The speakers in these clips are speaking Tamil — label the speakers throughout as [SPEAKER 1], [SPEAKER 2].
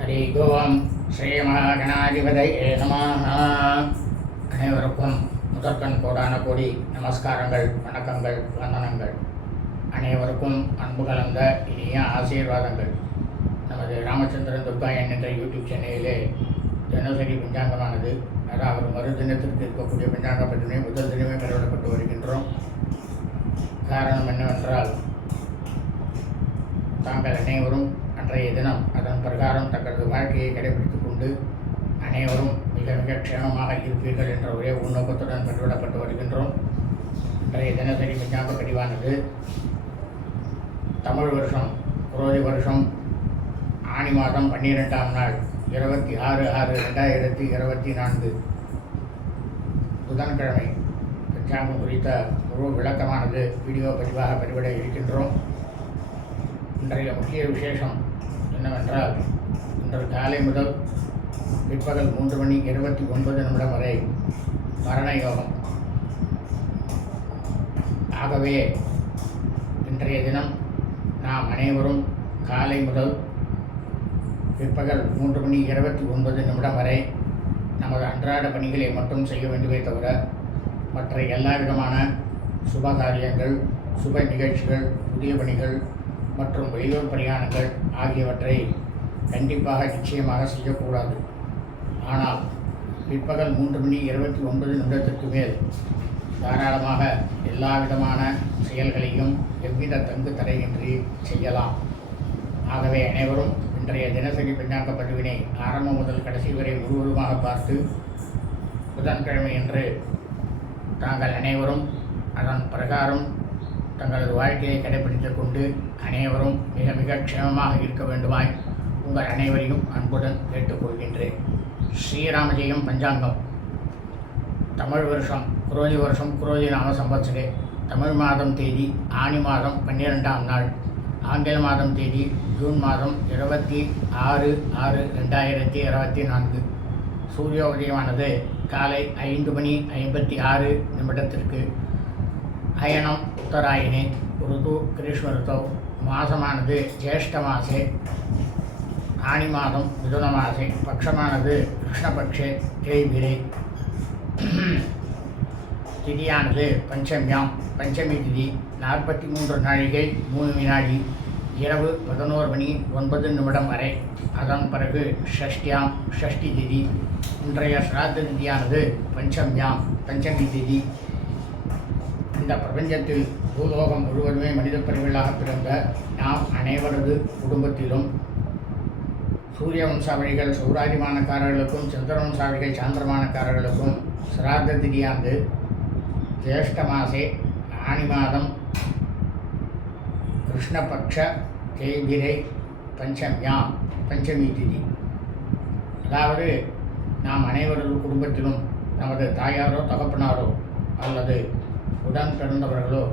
[SPEAKER 1] ஹரி ஓம் ஸ்ரீ மகாகணாதிபதியே நமः அனைவருக்கும் முதற்கண் கோடான கோடி நமஸ்காரங்கள் வணக்கங்கள் வந்தனங்கள். அனைவருக்கும் அன்பு கலந்த இனிய ஆசீர்வாதங்கள். நமது ராமச்சந்திரன் துர்கா என்கின்ற யூடியூப் சேனலிலே தினசரி பஞ்சாங்கமானது. அதாவது மறு தினத்திற்கு இருக்கக்கூடிய பஞ்சாங்க பற்றினே முதல் தினமே பெறவிடப்பட்டு வருகின்றோம். காரணம் என்னவென்றால் தாங்கள் அனைவரும் அன்றைய தினம் அதன் பிரகாரம் தங்களது வாழ்க்கையை கடைபிடித்துக் கொண்டு அனைவரும் மிக மிக க்ஷேமமாக இருப்பீர்கள் என்ற ஒரே உள்நோக்கத்துடன் பெற்றுவிடப்பட்டு வருகின்றோம். இன்றைய தினசரி பஞ்சாங்க பதிவானது தமிழ் வருஷம் குரோதி வருஷம் ஆணி மாதம் பன்னிரெண்டாம் நாள் இருபத்தி ஆறு ஆறு ரெண்டாயிரத்தி இருபத்தி நான்கு. புதன்கிழமை பஞ்சாங்கம் குறித்த முழு விளக்கமானது வீடியோ பதிவாக பதிவிட இருக்கின்றோம். இன்றைய முக்கிய விசேஷம் என்னவென்றால் இன்று காலை முதல் பிற்பகல் மூன்று மணி இருபத்தி ஒன்பது நிமிடம் வரை மரண யோகம் ஆகவே இன்றைய தினம் நாம் அனைவரும் காலை முதல் பிற்பகல் மூன்று மணி இருபத்தி ஒன்பது நிமிடம் வரை நமது அன்றாட பணிகளை மட்டும் செய்ய வேண்டுமே தவிர மற்ற எல்லா விதமான சுப காரியங்கள் சுப நிகழ்ச்சிகள் புதிய பணிகள் மற்றும் வெளியூர் பிரயாணங்கள் ஆகியவற்றை கண்டிப்பாக நிச்சயமாக செய்யக்கூடாது. ஆனால் பிற்பகல் மூன்று மணி இருபத்தி ஒன்பது நிமிடத்திற்கு மேல் தாராளமாக எல்லா விதமான செயல்களையும் எவ்வித தங்கு தடையின்றி செய்யலாம். ஆகவே அனைவரும் இன்றைய தினசரி பஞ்சாங்க பதிவினை ஆரம்பம் முதல் கடைசி வரை முழுவதுமாக பார்த்து புதன்கிழமை என்று தாங்கள் அனைவரும் அதன் பிரகாரம் தங்களது வாழ்க்கையை கடைபிடித்துக் கொண்டு அனைவரும் மிக மிக க்ஷேமமாக இருக்க வேண்டுமாய் உங்கள் அனைவரையும் அன்புடன் கேட்டுக்கொள்கின்றேன். ஸ்ரீராமஜெயம் பஞ்சாங்கம். தமிழ் வருஷம் குரோதி வருஷம் குரோதி நாம சம்பத்சரே தமிழ் மாதம் தேதி ஆணி மாதம் பன்னிரெண்டாம் நாள். ஆங்கில மாதம் தேதி ஜூன் மாதம் இருபத்தி ஆறு ஆறு ரெண்டாயிரத்தி இருபத்தி நான்கு. சூரிய உதயமானது காலை ஐந்து மணி ஐம்பத்தி ஆறு நிமிடத்திற்கு. அயனம் உத்தராயணே ருது கிரீஷ்ம ருத்தோ மாதமானது ஜேஷ்ட மாசே ஆணி மாதம் மிதுன மாசே பட்சமானது கிருஷ்ணபக்ஷே தேய்பிரே திதியானது பஞ்சமியாம் பஞ்சமி திதி நாற்பத்தி மூன்று நாழிகை மூணு வினாடி இரவு பதினோரு மணி ஒன்பது நிமிடம் வரை. அதன் பிறகு ஷஷ்டியாம் ஷஷ்டி திதி. இன்றைய சிராத்த திதியானது பஞ்சமியாம் பஞ்சமி திதி. இந்த பிரபஞ்சத்தில் பூலோகம் முழுவதுமே மனித பிரிவுகளாக பிறந்த நாம் அனைவரது குடும்பத்திலும் சூரிய வம்சாவளிகள் சௌராதிமானக்காரர்களுக்கும் சந்திர வம்சாவளிகள் சாந்திரமானக்காரர்களுக்கும் சிராத்த திதியானது ஜேஷ்ட மாசே ஆணி மாதம் கிருஷ்ணபக்ஷ தேய்பிரை பஞ்சமியாம் பஞ்சமி திதி. அதாவது நாம் அனைவரது குடும்பத்திலும் நமது தாயாரோ தகப்பனாரோ அல்லது உடன் பிறந்தவர்களோ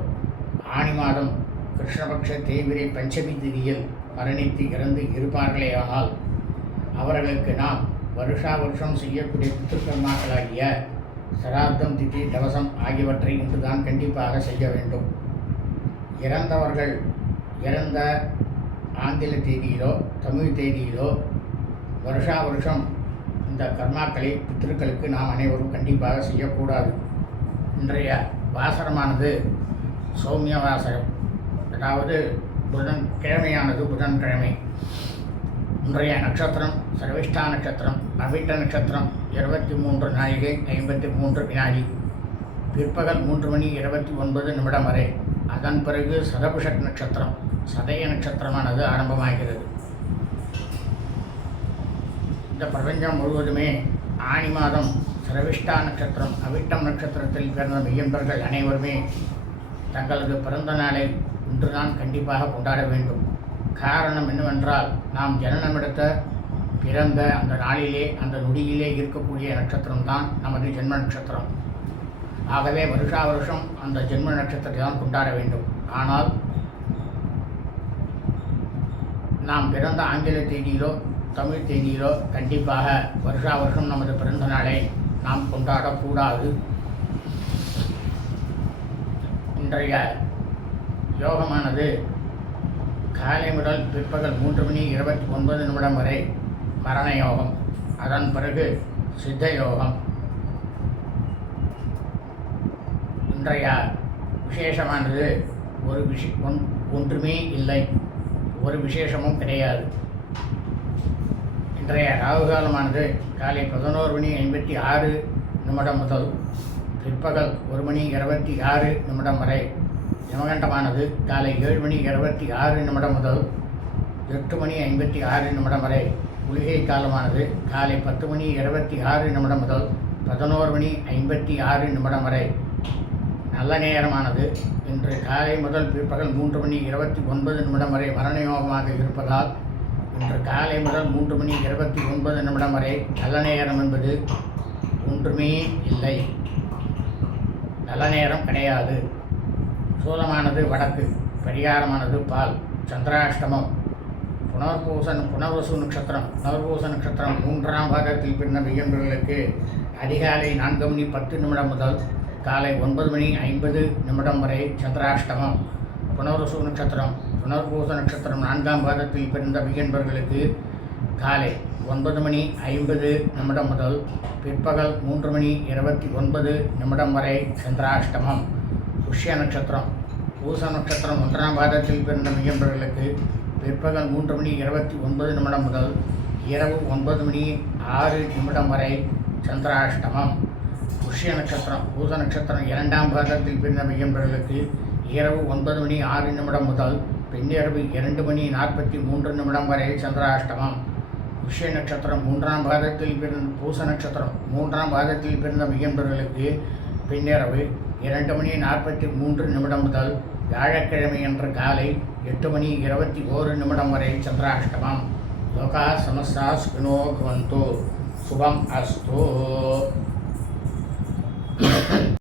[SPEAKER 1] ஆணி மாதம் கிருஷ்ணபக்ஷ தேய்பிரை பஞ்சமி திதியில் மரணித்து இறந்து இருப்பார்களேயானால் அவர்களுக்கு நாம் வருஷா வருஷம் செய்யக்கூடிய பித்திருக்கர்மாக்களாகிய சராப்தம் திதி தவசம் ஆகியவற்றை இன்றுதான் கண்டிப்பாக செய்ய வேண்டும். இறந்தவர்கள் இறந்த ஆங்கில தேதியிலோ தமிழ் தேதியிலோ வருஷா வருஷம் இந்த கர்மாக்களை பித்திருக்களுக்கு நாம் அனைவரும் கண்டிப்பாக செய்யக்கூடாது. இன்றைய வாசனமானது சௌமிய வாசகம். அதாவது புதன் கிழமையானது புதன்கிழமை இன்றைய நட்சத்திரம் சர்விஷ்டா நட்சத்திரம் அவிட்ட நட்சத்திரம் இருபத்தி மூன்று நாழிகை ஐம்பத்தி மூன்று வினாடி. பிற்பகல் மூன்று மணி இருபத்தி ஒன்பது நிமிடம் வரை. அதன் பிறகு சதபுஷட் நட்சத்திரம் சதய நட்சத்திரமானது ஆரம்பமாகிறது. இந்த பிரபஞ்சம் முழுவதுமே ஆணி மாதம் சிரவிஷ்டா நட்சத்திரம் அவிட்டம் நட்சத்திரத்தில் பிறந்த மெய்யன்பர்கள் அனைவருமே தங்களது பிறந்த நாளை இன்றுதான் கண்டிப்பாக கொண்டாட வேண்டும். காரணம் என்னவென்றால் நாம் ஜனனமெடுத்த பிறந்த அந்த நாளிலே அந்த நொடியிலே இருக்கக்கூடிய நட்சத்திரம் தான் நமது ஜென்ம நட்சத்திரம். ஆகவே வருஷா வருஷம் அந்த ஜென்ம நட்சத்திரத்தை தான் கொண்டாட வேண்டும். ஆனால் நாம் பிறந்த ஆங்கில தேதியிலோ தமிழ் தேதியிலோ கண்டிப்பாக வருஷா வருஷம் நமது பிறந்த நாளை நாம் கொண்டாடக்கூடாது இன்றைய யோகமானது காலை முதல் பிற்பகல் மூன்று மணி இருபத்தி ஒன்பது நிமிடம் வரை மரண யோகம். அதன் பிறகு சித்த யோகம். இன்றைய விசேஷமானது ஒரு விஷ ஒன் ஒன்றுமே இல்லை. ஒரு விசேஷமும் கிடையாது. இன்றைய ராகு காலமானது காலை பதினோரு மணி ஐம்பத்தி ஆறு நிமிடம் முதல் பிற்பகல் ஒரு மணி இருபத்தி ஆறு நிமிடம் வரை யமகண்டமானது காலை ஏழு மணி இருபத்தி ஆறு நிமிடம் முதல் எட்டு மணி ஐம்பத்தி ஆறு நிமிடம் வரை குளிகை காலமானது காலை பத்து மணி இருபத்தி ஆறு நிமிடம் முதல் பதினோரு மணி ஐம்பத்தி ஆறு நிமிடம் வரை நல்ல நேரமானது. இன்று காலை முதல் பிற்பகல் மூன்று மணி இருபத்தி ஒன்பது நிமிடம் வரை மரணயோகமாக இருப்பதால் இன்று காலை முதல் மூன்று மணி இருபத்தி ஒன்பது நிமிடம் வரை நல்ல நேரம் என்பது ஒன்றுமே இல்லை. நல்ல நேரம் கிடையாது. சூலமானது வடக்கு பரிகாரமானது பால் சந்திராஷ்டமம் புனர்பூசன் புனர்வசு நட்சத்திரம் புனர்பூச நட்சத்திரம் மூன்றாம் பாகத்தில் பின்ன வியன்பர்களுக்கு அதிகாலை நான்கு மணி பத்து நிமிடம் முதல் காலை ஒன்பது மணி ஐம்பது நிமிடம் வரை சந்திராஷ்டமம் புனர்வசு நட்சத்திரம் புனர்பூச நட்சத்திரம் நான்காம் பாதத்தில் பிறந்த வியன்பர்களுக்கு காலை ஒன்பது மணி ஐம்பது நிமிடம் முதல் பிற்பகல் மூன்று மணி இருபத்தி ஒன்பது நிமிடம் வரை சந்திராஷ்டமம். புஷ்ய நட்சத்திரம். பூச நட்சத்திரம் ஒன்றாம் பாதத்தில் பிறந்த மிகம்பர்களுக்கு பிற்பகல் மூன்று மணி இருபத்தி ஒன்பது நிமிடம் முதல் இரவு ஒன்பது மணி ஆறு நிமிடம் வரை சந்திராஷ்டமம். புஷ்ய நட்சத்திரம். பூச நட்சத்திரம் இரண்டாம் பாதத்தில் பிறந்த மிகம்பர்களுக்கு இரவு ஒன்பது மணி ஆறு நிமிடம் முதல் பின்னிரவு இரண்டு மணி நாற்பத்தி மூன்று நிமிடம் வரை சந்திராஷ்டமம். விஷய நட்சத்திரம் மூன்றாம் பாதத்தில் பிறந்த பூச நட்சத்திரம் மூன்றாம் பாதத்தில் பிறந்த மிகம்பர்களுக்கு பின்னிரவு இரண்டு மணி நாற்பத்தி மூன்று நிமிடம் முதல் வியாழக்கிழமை அன்று காலை எட்டு மணி இருபத்தி ஓரு நிமிடம் வரை சந்திராஷ்டமம். லோகா சமஸ்தா ஸ்பினோ பவந்தோ. சுபம் அஸ்தோ.